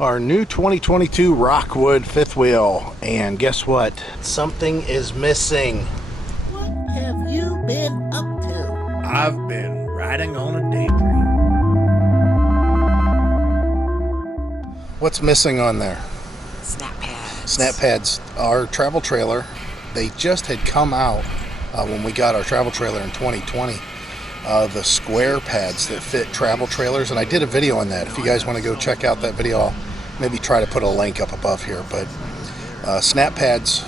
Our new 2022 Rockwood fifth wheel, and guess what? Something is missing. What have you been up to? I've been riding on a daydream. What's missing on there? SnapPads. SnapPads. Our travel trailer, they just had come out when we got our travel trailer in 2020. The square pads that fit travel trailers, and I did a video on that. If you guys want to go check out that video, I'll maybe try to put a link up above here. But SnapPads,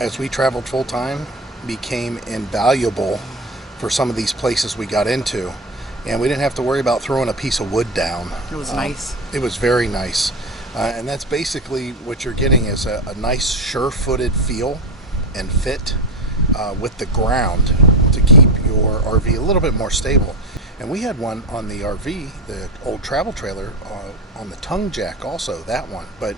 as we traveled full time, became invaluable for some of these places we got into, and we didn't have to worry about throwing a piece of wood down. It was nice. It was very nice, and that's basically what you're getting is a nice sure-footed feel and fit with the ground to keep your RV a little bit more stable. And we had one on the RV, the old travel trailer, on the tongue jack also, that one. But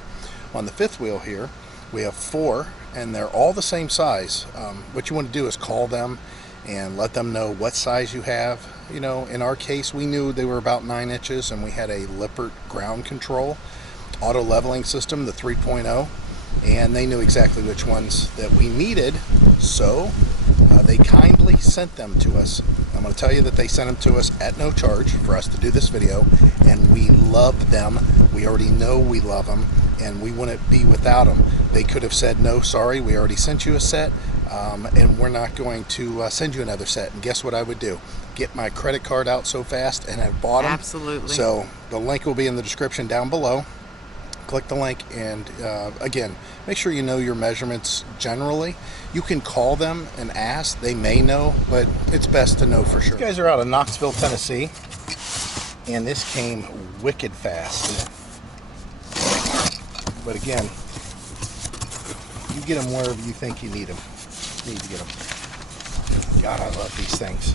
on the fifth wheel here, we have 4, and they're all the same size. What you want to do is call them and let them know what size you have. You know, in our case, we knew they were about 9 inches, and we had a Lippert ground control auto leveling system, the 3.0, and they knew exactly which ones that we needed, so they kindly sent them to us. I'm going to tell you that they sent them to us at no charge for us to do this video, and we love them. We already know we love them, and we wouldn't be without them. They could have said, no, sorry, we already sent you a set, and we're not going to send you another set. And guess what I would do? Get my credit card out so fast and have bought them. Absolutely. So the link will be in the description down below. Click the link, and again, make sure you know your measurements generally. You can call them and ask. They may know, but it's best to know for sure. You guys are out of Knoxville, Tennessee, and this came wicked fast. But again, you get them wherever you think you need them. Need to get them. God, I love these things.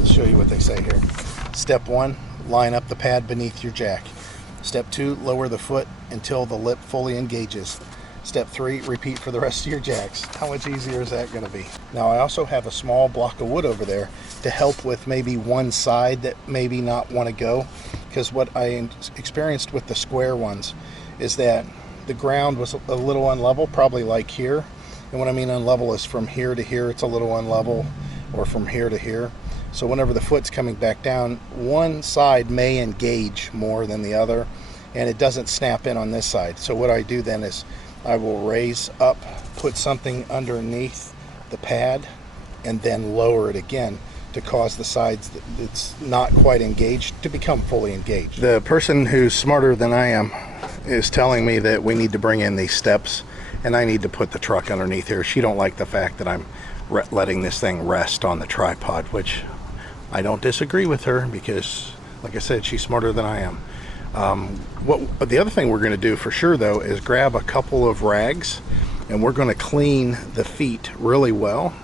I'll show you what they say here. Step 1, line up the pad beneath your jack. Step 2, lower the foot until the lip fully engages. Step 3, repeat for the rest of your jacks. How much easier is that going to be? Now, I also have a small block of wood over there to help with maybe one side that maybe not want to go, because what I experienced with the square ones is that the ground was a little unlevel, probably like here. And what I mean unlevel is from here to here, it's a little unlevel, or from here to here. So whenever the foot's coming back down, one side may engage more than the other, and it doesn't snap in on this side. So what I do then is I will raise up, put something underneath the pad, and then lower it again to cause the sides that's not quite engaged to become fully engaged. The person who's smarter than I am is telling me that we need to bring in these steps, and I need to put the truck underneath here. She don't like the fact that I'm letting this thing rest on the tripod, which I don't disagree with her, because like I said, she's smarter than I am. The other thing we're going to do for sure though is grab a couple of rags, and we're going to clean the feet really well.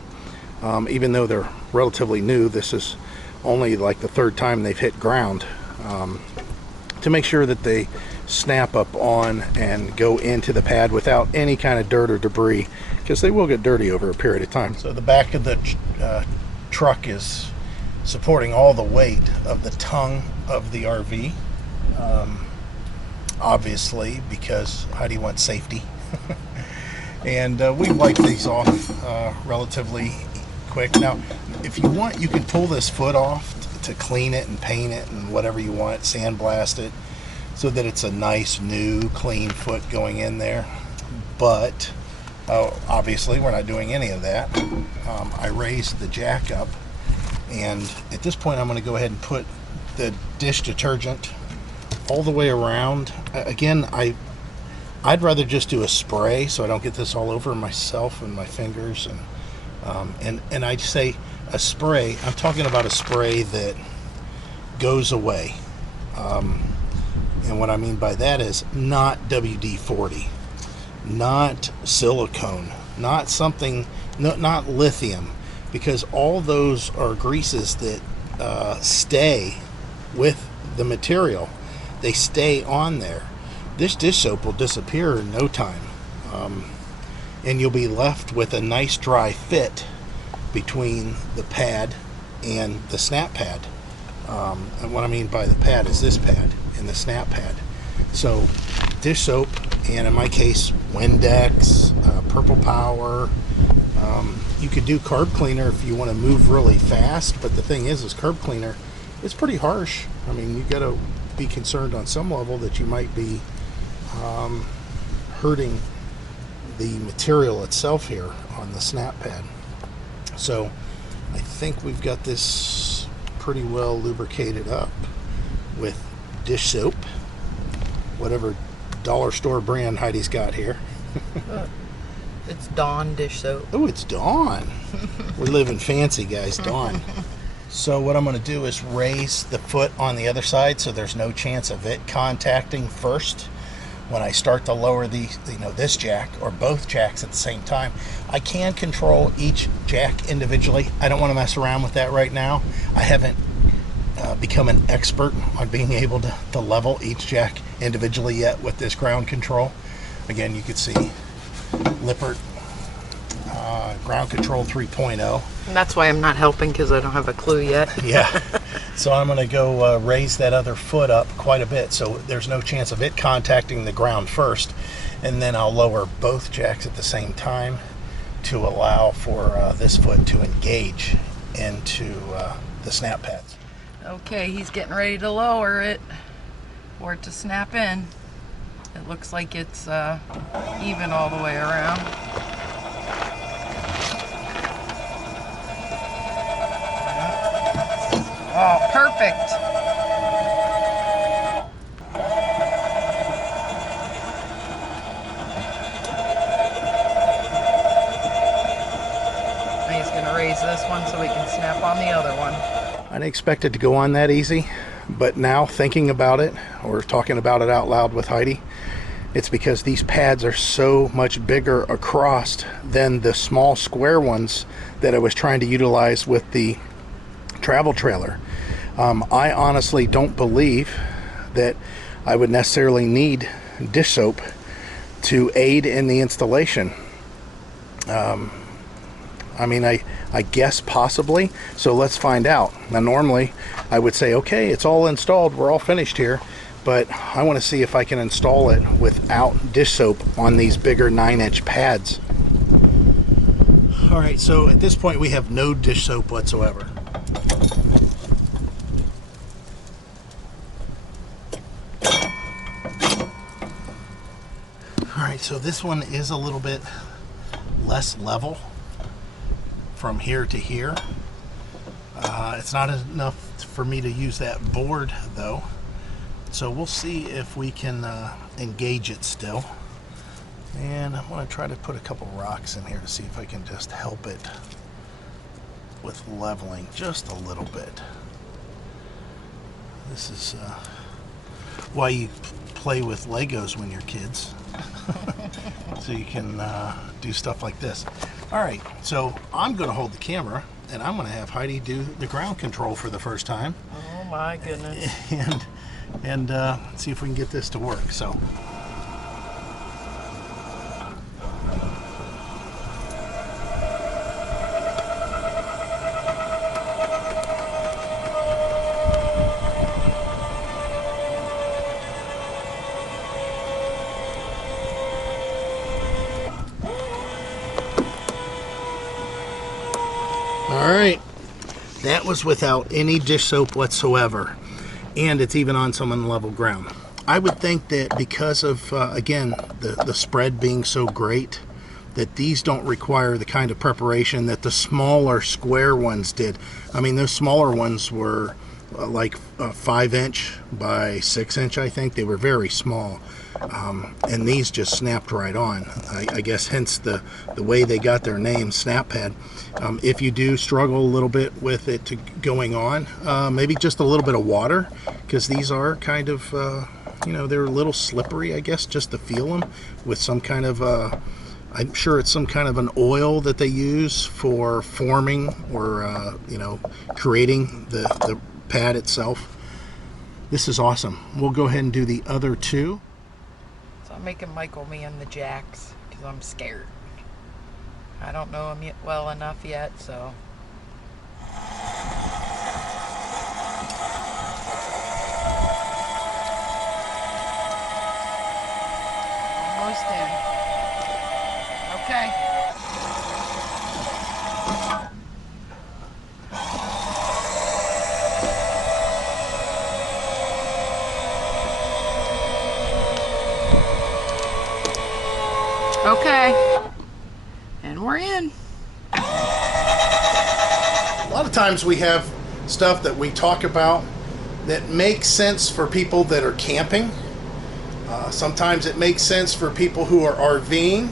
Even though they're relatively new, this is only like the 3rd time they've hit ground, to make sure that they snap up on and go into the pad without any kind of dirt or debris, because they will get dirty over a period of time. So the back of the truck is supporting all the weight of the tongue of the RV, obviously, because Heidi wants safety. And we wipe these off relatively quick. Now, if you want, you can pull this foot off to clean it and paint it and whatever you want, sandblast it, so that it's a nice, new, clean foot going in there. But obviously, we're not doing any of that. I raised the jack up, and at this point I'm going to go ahead and put the dish detergent all the way around. Again, I'd rather just do a spray so I don't get this all over myself and my fingers, and I'd say a spray, I'm talking about a spray that goes away, and what I mean by that is not WD-40, not silicone, not something, not lithium, because all those are greases that stay with the material. They stay on there. This dish soap will disappear in no time, and you'll be left with a nice dry fit between the pad and the SnapPad. And what I mean by the pad is this pad and the SnapPad. So dish soap, and in my case, Windex, Purple Power. You could do carb cleaner if you want to move really fast, but the thing is carb cleaner, it's pretty harsh. I mean, you got to be concerned on some level that you might be hurting the material itself here on the SnapPad. So I think we've got this pretty well lubricated up with dish soap, whatever dollar store brand Heidi's got here. It's Dawn dish soap. Oh, it's Dawn. We're living fancy, guys. Dawn. So what I'm going to do is raise the foot on the other side so there's no chance of it contacting first. When I start to lower the, this jack or both jacks at the same time, I can control each jack individually. I don't want to mess around with that right now. I haven't become an expert on being able to level each jack individually yet with this ground control. Again, you can see Lippert ground control 3.0. And that's why I'm not helping, because I don't have a clue yet. Yeah. So I'm going to go raise that other foot up quite a bit so there's no chance of it contacting the ground first. And then I'll lower both jacks at the same time to allow for this foot to engage into the snap pads. Okay, he's getting ready to lower it for it to snap in. It looks like it's even all the way around. Oh, perfect. Now he's going to raise this one so we can snap on the other one. I didn't expect it to go on that easy, but now thinking about it or talking about it out loud with Heidi, it's because these pads are so much bigger across than the small square ones that I was trying to utilize with the travel trailer. I honestly don't believe that I would necessarily need dish soap to aid in the installation. I mean, I guess possibly, so let's find out. Now normally I would say, okay, it's all installed, we're all finished here, but I want to see if I can install it without dish soap on these bigger 9-inch pads. Alright, so at this point we have no dish soap whatsoever. Alright, so this one is a little bit less level from here to here. It's not enough for me to use that board though, so we'll see if we can engage it still. And I'm going to try to put a couple rocks in here to see if I can just help it with leveling just a little bit. This is why you play with Legos when you're kids. So you can do stuff like this. Alright, so I'm going to hold the camera and I'm going to have Heidi do the ground control for the first time. Oh my goodness. And see if we can get this to work. So alright, that was without any dish soap whatsoever, and it's even on some unlevel ground. I would think that because of, again, the spread being so great, that these don't require the kind of preparation that the smaller square ones did. I mean, those smaller ones were like 5-inch by 6-inch, I think. They were very small. And these just snapped right on. I guess hence the way they got their name, SnapPad. If you do struggle a little bit with it going on, maybe just a little bit of water, because these are kind of, they're a little slippery, I guess, just to feel them, with some kind of, I'm sure it's some kind of an oil that they use for forming or, creating the pad itself. This is awesome. We'll go ahead and do the other two. So I'm making Michael man the jacks because I'm scared. I don't know him well enough yet, so. almost in. Okay. Okay. And we're in. A lot of times we have stuff that we talk about that makes sense for people that are camping. Sometimes it makes sense for people who are RVing.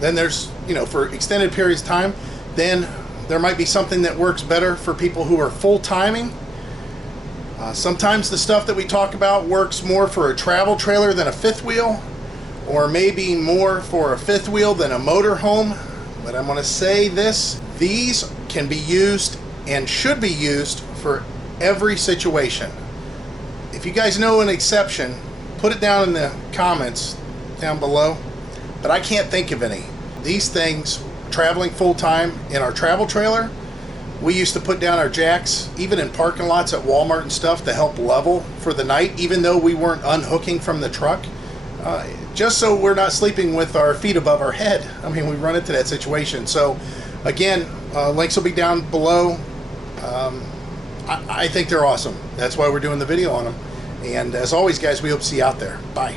Then there's, for extended periods of time, then there might be something that works better for people who are full-timing. Sometimes the stuff that we talk about works more for a travel trailer than a fifth wheel, or maybe more for a fifth wheel than a motorhome. But I'm going to say this, these can be used and should be used for every situation. If you guys know an exception, put it down in the comments down below, but I can't think of any. These things, traveling full-time in our travel trailer, we used to put down our jacks, even in parking lots at Walmart and stuff, to help level for the night, even though we weren't unhooking from the truck, just so we're not sleeping with our feet above our head. I mean, we run into that situation. So again, links will be down below. I think they're awesome. That's why we're doing the video on them. And as always, guys, we hope to see you out there. Bye.